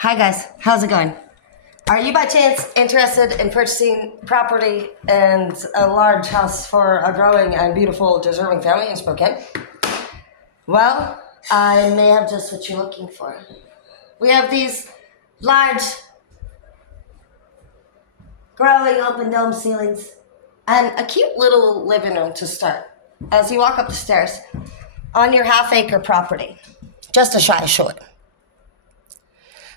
Hi guys, how's it going? Are you by chance interested in purchasing property and a large house for a growing and beautiful, deserving family in Spokane? Well, I may have just what you're looking for. We have these large, growing open dome ceilings and a cute little living room to start. As you walk up the stairs on your half-acre property, just a shy short.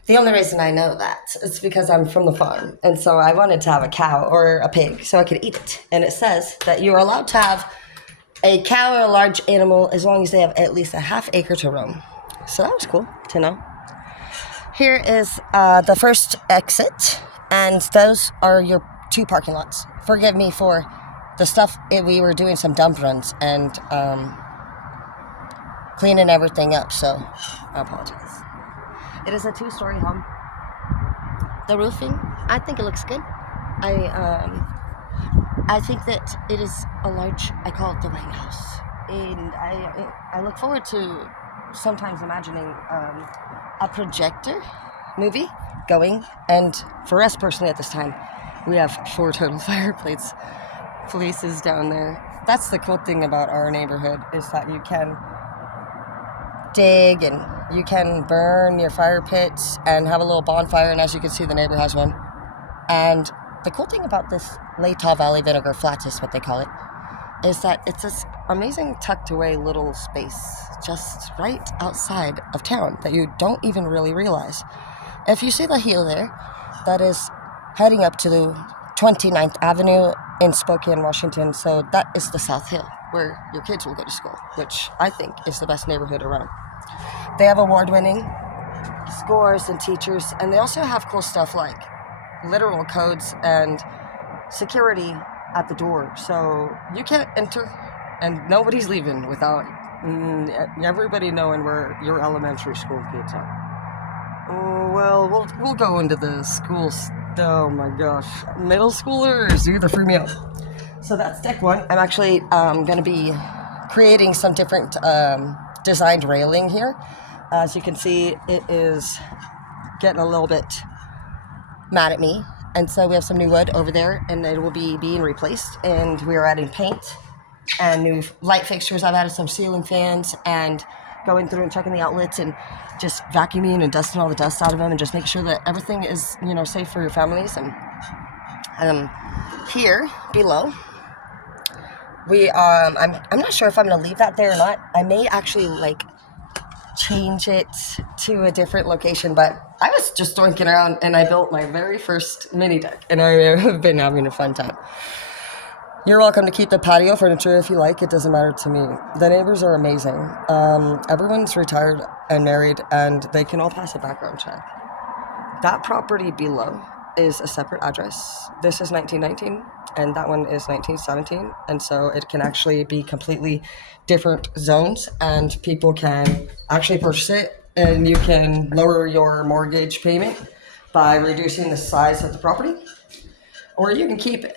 The only reason I know that is because I'm from the farm, and so I wanted to have a cow or a pig so I could eat it. And it says that you are allowed to have a cow or a large animal as long as they have at least a half acre to roam. So that was cool to know. Here is the first exit, and those are your two parking lots. Forgive me for the stuff. We were doing some dump runs and cleaning everything up, so I apologize. It is a two-story home. The roofing, I think it looks good. I think that it is a large, I call it the White House. And I look forward to sometimes imagining a projector movie going. And for us personally at this time, we have 4 total fireplaces down there. That's the cool thing about our neighborhood is that you can dig and you can burn your fire pits and have a little bonfire, and as you can see, the neighbor has one. And the cool thing about this Larah Valley vinegar flat is what they call it, is that it's this amazing tucked away little space just right outside of town that you don't even really realize. If you see the hill there, that is heading up to the 29th Avenue in Spokane, Washington. So that is the South Hill where your kids will go to school, which I think is the best neighborhood around. They have award-winning scores and teachers, and they also have cool stuff like literal codes and security at the door. So you can't enter, and nobody's leaving without everybody knowing where your elementary school kids are. Oh, well, we'll go into the schools. Oh my gosh, middle schoolers, you either free me out. So that's deck 1. I'm actually going to be creating some different designed railing here. As you can see, it is getting a little bit mad at me. And so we have some new wood over there, and it will be being replaced. And we are adding paint and new light fixtures. I've added some ceiling fans and going through and checking the outlets and just vacuuming and dusting all the dust out of them and just make sure that everything is, safe for your families. And here below, I'm not sure if I'm going to leave that there or not. I may actually change it to a different location, but I was just doinking around and I built my very first mini deck, and I have been having a fun time. You're welcome to keep the patio furniture if you like. It doesn't matter to me. The neighbors are amazing. Everyone's retired and married, and they can all pass a background check. That property below is a separate address. This is 1919, and that one is 1917, and so it can actually be completely different zones, and people can actually purchase it, and you can lower your mortgage payment by reducing the size of the property, or you can keep it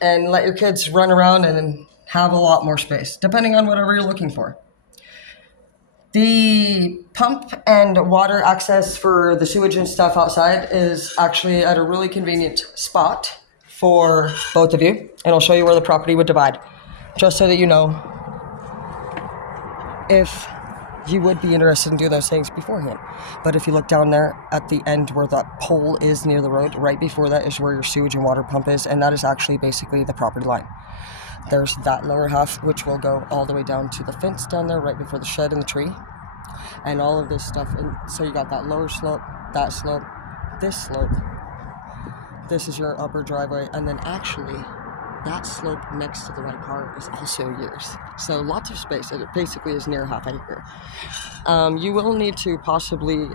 and let your kids run around and have a lot more space, depending on whatever you're looking for. The pump and water access for the sewage and stuff outside is actually at a really convenient spot for both of you. And I'll show you where the property would divide, just so that you know if you would be interested in doing those things beforehand. But if you look down there at the end where that pole is near the road, right before that is where your sewage and water pump is, and that is actually basically the property line. There's that lower half, which will go all the way down to the fence down there right before the shed and the tree, and all of this stuff. And so you got that lower slope, that slope, this slope. This is your upper driveway, and then actually that slope next to the white car is also yours. So lots of space. It basically is near half acre. You will need to possibly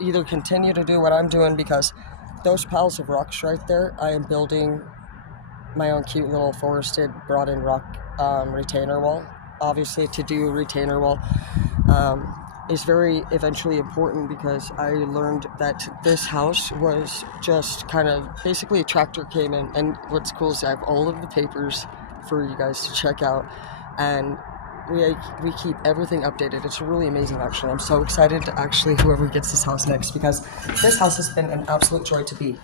either continue to do what I'm doing, because those piles of rocks right there, I am building my own cute little forested brought in rock retainer wall. Obviously, to do retainer wall is very eventually important, because I learned that this house was just kind of basically a tractor came in, and what's cool is I have all of the papers for you guys to check out, and we keep everything updated. It's really amazing, actually. I'm so excited to actually whoever gets this house next, because this house has been an absolute joy to be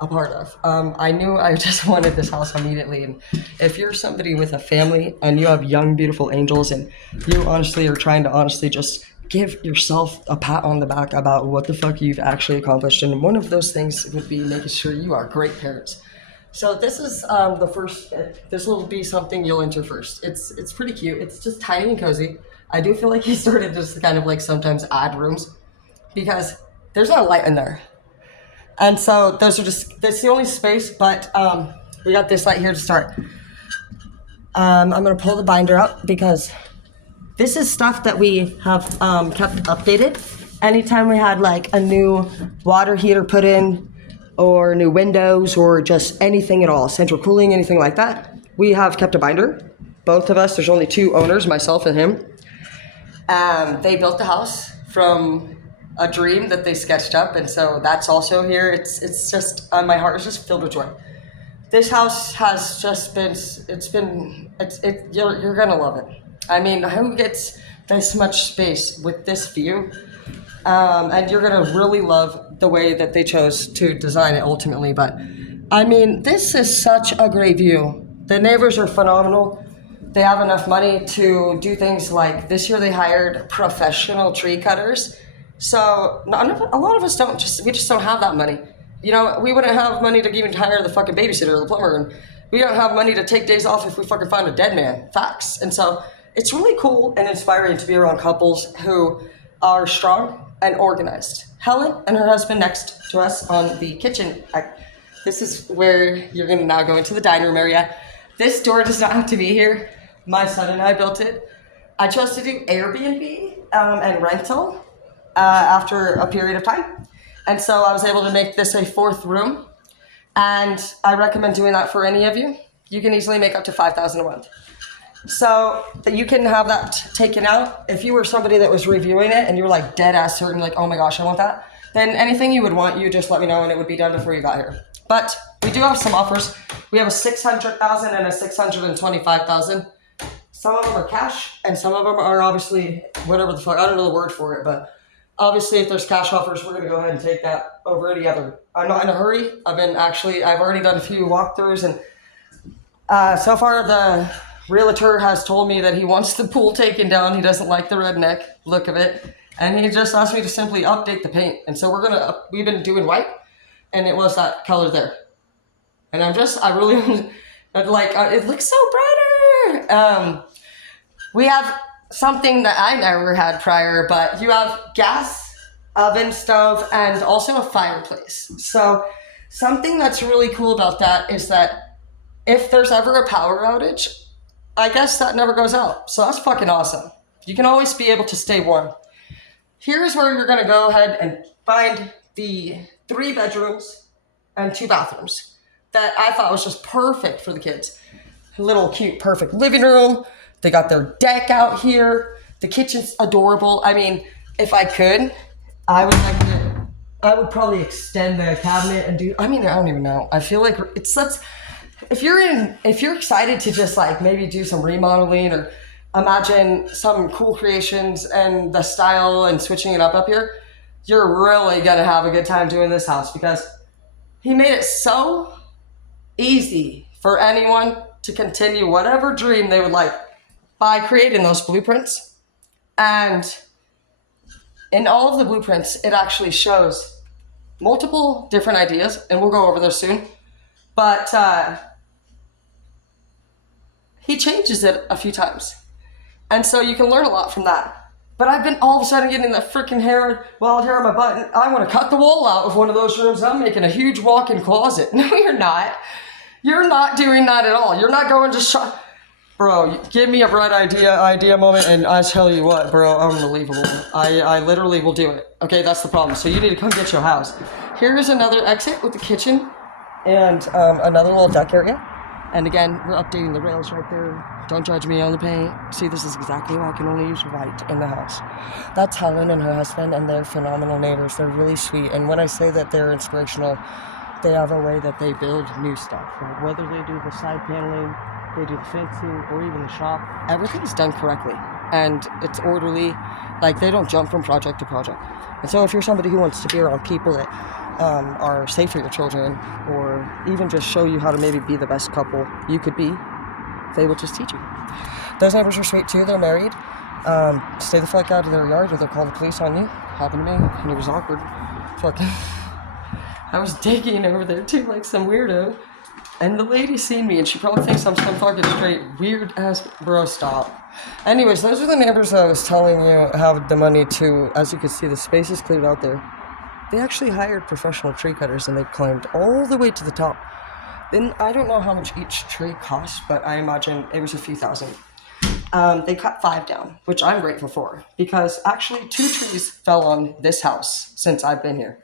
a part of. I knew I just wanted this house immediately, and if you're somebody with a family and you have young, beautiful angels, and you honestly are trying to honestly just give yourself a pat on the back about what the fuck you've actually accomplished, and one of those things would be making sure you are great parents. So this is the first. This will be something you'll enter first. It's pretty cute. It's just tiny and cozy. I do feel like he started just kind of like sometimes add rooms because there's not a light in there, and so that's the only space. But we got this light here to start. I'm gonna pull the binder out because this is stuff that we have kept updated. Anytime we had like a new water heater put in, or new windows, or just anything at all, central cooling, anything like that, we have kept a binder. Both of us, there's only two owners, myself and him. They built the house from a dream that they sketched up, and so that's also here. It's just, my heart is just filled with joy. This house has just been, you're gonna love it. I mean, who gets this much space with this view? And you're gonna really love the way that they chose to design it ultimately. But I mean, this is such a great view. The neighbors are phenomenal. They have enough money to do things like this year they hired professional tree cutters. So a lot of us we just don't have that money. You know, we wouldn't have money to even hire the fucking babysitter or the plumber, and we don't have money to take days off if we fucking find a dead man. Facts. And so it's really cool and inspiring to be around couples who are strong and organized. Helen and her husband next to us on the kitchen. This is where you're gonna now go into the dining room area. This door does not have to be here. My son and I built it. I chose to do Airbnb and rental after a period of time. And so I was able to make this a fourth room. And I recommend doing that for any of you. You can easily make up to $5,000 a month. So that you can have that taken out. If you were somebody that was reviewing it and you were like dead ass certain, like, oh my gosh, I want that, then anything you would want, you just let me know and it would be done before you got here. But we do have some offers. We have a $600,000 and a $625,000. Some of them are cash and some of them are obviously whatever the fuck, I don't know the word for it, but obviously if there's cash offers, we're gonna go ahead and take that over any other. I'm not in a hurry. I've already done a few walkthroughs, and so far the realtor has told me that he wants the pool taken down. He doesn't like the redneck look of it. And he just asked me to simply update the paint. And so we've been doing white, and it was that color there. And I really, like, it looks so brighter. We have something that I never had prior, but you have gas, oven, stove, and also a fireplace. So something that's really cool about that is that if there's ever a power outage, I guess that never goes out. So that's fucking awesome. You can always be able to stay warm. Here's where you're gonna go ahead and find the 3 bedrooms and 2 bathrooms that I thought was just perfect for the kids. A little cute, perfect living room. They got their deck out here. The kitchen's adorable. I mean, if I could, I would probably extend the cabinet and I don't even know. I feel like if you're excited to just like maybe do some remodeling or imagine some cool creations and the style and switching it up here, you're really gonna have a good time doing this house because he made it so easy for anyone to continue whatever dream they would like by creating those blueprints. And in all of the blueprints, it actually shows multiple different ideas, and we'll go over those soon. But he changes it a few times. And so you can learn a lot from that. But I've been all of a sudden getting that freaking wild hair on my butt, and I want to cut the wall out of one of those rooms. I'm making a huge walk-in closet. No, you're not. You're not doing that at all. You're not going to Bro, give me a bright idea moment, and I tell you what, bro, unbelievable. I literally will do it. Okay, that's the problem. So you need to come get your house. Here's another exit with the kitchen and another little deck area. And again, we're updating the rails right there. Don't judge me on the paint. See, this is exactly why I can only use white in the house. That's Helen and her husband, and they're phenomenal neighbors. They're really sweet. And when I say that they're inspirational, they have a way that they build new stuff. Like whether they do the side paneling they do the fencing or even the shop? Everything's done correctly and it's orderly. Like, they don't jump from project to project. And so if you're somebody who wants to be around people that are safe for your children, or even just show you how to maybe be the best couple you could be, they will just teach you. Those neighbors are sweet too. They're married. Stay the fuck out of their yard or they'll call the police on you. Happened to me and it was awkward. Fucking I was digging over there too like some weirdo. And the lady seen me and she probably thinks I'm some fucking straight weird ass bro. Stop. Anyways, those are the neighbors I was telling you have the money to, as you can see, the space is cleared out there. They actually hired professional tree cutters and they climbed all the way to the top. Then I don't know how much each tree cost, but I imagine it was a few thousand. They cut 5 down, which I'm grateful for, because actually 2 trees fell on this house since I've been here.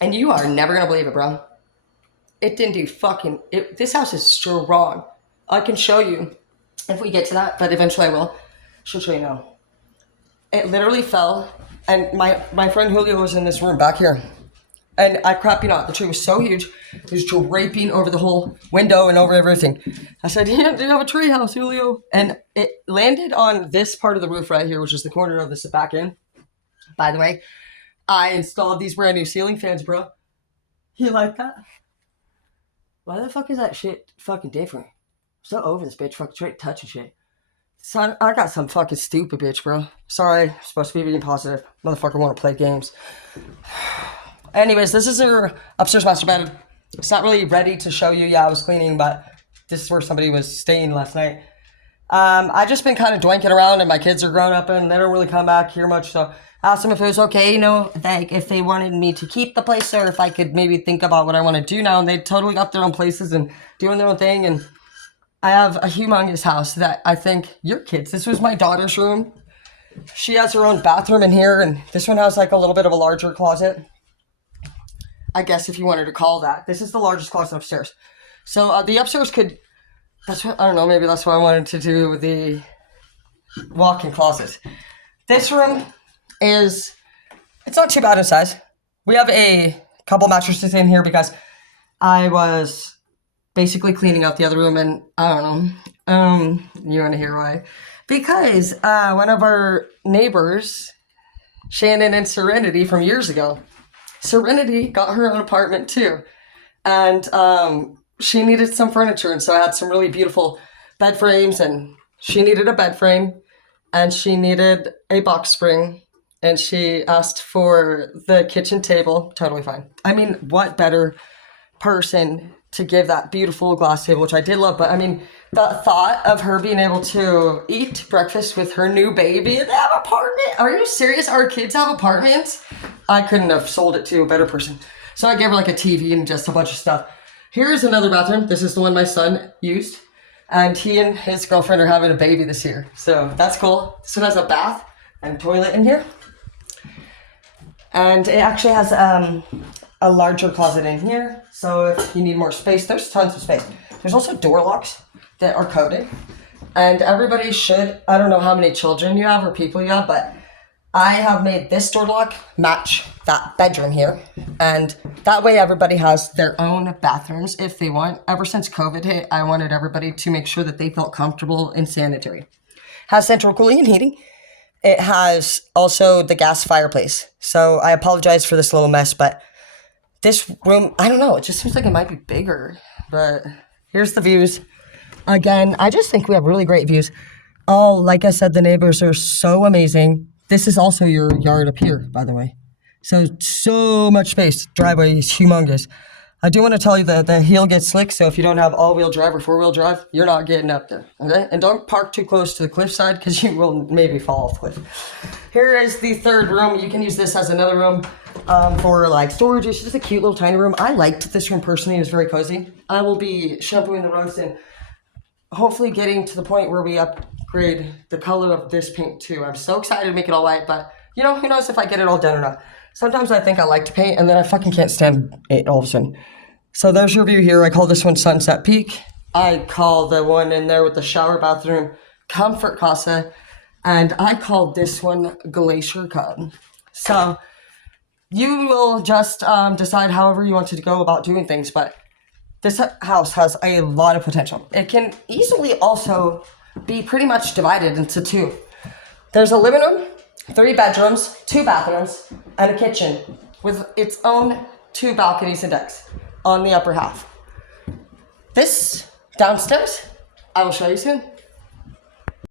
And you are never gonna believe it, bro. It didn't do fucking... This house is strong. I can show you if we get to that, but eventually I will. She'll show you now. It literally fell, and my friend Julio was in this room back here. And I crap you not, the tree was so huge, it was draping over the whole window and over everything. I said, yeah, do you have a tree house, Julio? And it landed on this part of the roof right here, which is the corner of this back end. By the way, I installed these brand new ceiling fans, bro. You like that? Why the fuck is that shit fucking different? I'm so over this bitch, fucking straight touching shit. Son, I got some fucking stupid bitch, bro. Sorry, I'm supposed to be being positive. Motherfucker wanna play games. Anyways, this is her upstairs master bed. It's not really ready to show you. Yeah, I was cleaning, but this is where somebody was staying last night. I just been kind of doinking around, and my kids are grown up, and they don't really come back here much, so I asked them if it was okay, like if they wanted me to keep the place, or if I could maybe think about what I want to do now, and they totally got their own places and doing their own thing, and I have a humongous house that I think your kids... This was my daughter's room. She has her own bathroom in here, and this one has like a little bit of a larger closet. I guess if you wanted to call that. This is the largest closet upstairs. So the upstairs could... That's what, I don't know, maybe that's why I wanted to do the walk-in closet. This room is... It's not too bad in size. We have a couple mattresses in here because I was basically cleaning out the other room, and I don't know. You want to hear why? Because one of our neighbors, Shannon and Serenity from years ago, Serenity got her own apartment too. And she needed some furniture, and so I had some really beautiful bed frames, and she needed a bed frame, and she needed a box spring, and she asked for the kitchen table. Totally fine. I mean, what better person to give that beautiful glass table, which I did love, but I mean, the thought of her being able to eat breakfast with her new baby and have an apartment. Are you serious? Our kids have apartments? I couldn't have sold it to a better person. So I gave her like a TV and just a bunch of stuff. Here's another bathroom. This is the one my son used. And he and his girlfriend are having a baby this year. So that's cool. This one has a bath and toilet in here. And it actually has a larger closet in here. So if you need more space, there's tons of space. There's also door locks that are coded. And everybody should, I don't know how many children you have or people you have, but I have made this door lock match that bedroom here. And that way everybody has their own bathrooms if they want. Ever since COVID hit, I wanted everybody to make sure that they felt comfortable and sanitary. Has central cooling and heating. It has also the gas fireplace. So I apologize for this little mess, but this room, I don't know, it just seems like it might be bigger. But here's the views. Again, I just think we have really great views. Oh, like I said, the neighbors are so amazing. This is also your yard up here, by the way. So much space. Driveway is humongous. I do want to tell you that the heel gets slick, so if you don't have all-wheel drive or four-wheel drive, you're not getting up there, okay? And don't park too close to the cliffside because you will maybe fall off the cliff. Here is the third room. You can use this as another room for like storage. It's just a cute little tiny room. I liked this room personally. It was very cozy. I will be shampooing the rugs and hopefully getting to the point where we upgrade the color of this paint too. I'm so excited to make it all white, but you know, who knows if I get it all done or not. Sometimes I think I like to paint and then I fucking can't stand it all of a sudden. So there's your view here. I call this one Sunset Peak. I call the one in there with the shower bathroom Comfort Casa. And I call this one Glacier Cut. So you will just decide however you want to go about doing things. But This house has a lot of potential. It can easily also be pretty much divided into two. There's a living room, 3 bedrooms, 2 bathrooms, and a kitchen with its own 2 balconies and decks on the upper half. This downstairs, I will show you soon.